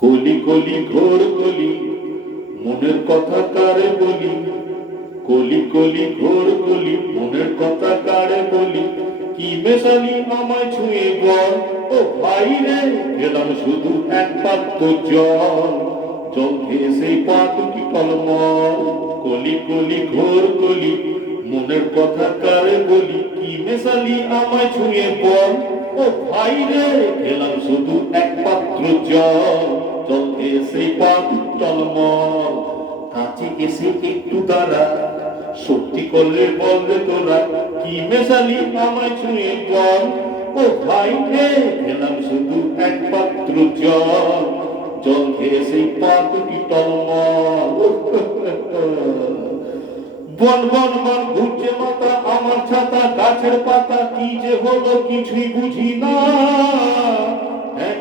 কলি কলি ঘোর কলি মনের কথা কারে বলি, কলি কলি ঘোর কলি মনের কথা কারে বলি, কি মেশালি আমায় ছুঁয়ে বল ও ভাই রে, গেলাম শুধু এক পাত্র জল, জল খেয়ে সেই পা দুটি টলমল। কলি কলি ঘোর কলি মনের কথা কারে বলি, কি মেশালি আমায় ছুঁয়ে বল ও ভাই রে, গেলাম শুধু এক পাত্র জল, জল খেয়ে সেই পা দুটি টলমল। কাছে এসে একটু দাঁড়া, সত্যি করলে বলবে তোরা, কি মেশালি আমায় ছুঁয়ে বল ও ভাই রে, গেলাম শুধু এক পাত্র জল, জল খেয়ে সেই পা দুটি টলমল। বন বন বন ঘুরছে মাথা আমার ছাতা, গাছের পাতা কি যে হলো কিছুই বুঝি না,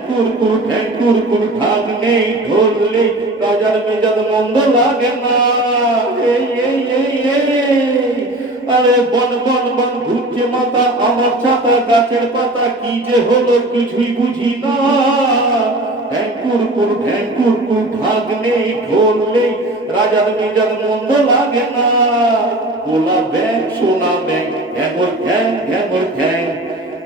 কুরকুর কুরকুর ঢাক নেই ধরলে রাজার মেজাজ মন্দ লাগে না। আরে বন বন বন ঘুরছে মাথা আমার ছাতা, গাছের পাতা কি যে হলো কিছুই বুঝি না, কুরকুর ঢাক নেই ধরলে রাজার মেজাজ মন্দ লাগে না। গোলা ব্যাং সোনা ব্যাং ঘ্যাঙর ঘ্যাং ঘ্যাঙর ঘ্যাং,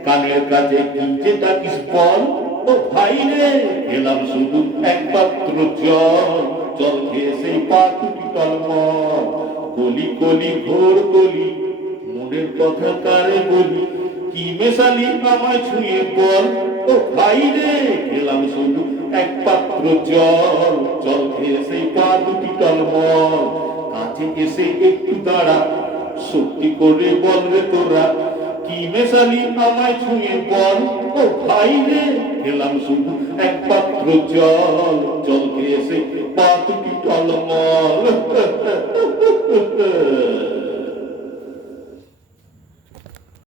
কানের কাছে কি যে ডাকিস বল ও ভাই রে, গেলাম শুধু এক পাত্র জল, জল খেয়ে সেই পা দুটি টলমল। কলি কলি ঘোর কলি মনের কথা কারে বলি, কি মেশালি আমায় ছুঁয়ে বল ও ভাই রে, গেলাম শুধু এক পাত্র জল, জল খেয়ে সেই পা দুটি টলমল। কাছে এসে একটু দাঁড়া, সত্যি করে বলবে তোরা, কি মেশালি আমায় ছুঁয়ে বল ও ভাই রে, গেলাম শুধু এক পাত্র জল, জল খেয়ে সেই পা দুটি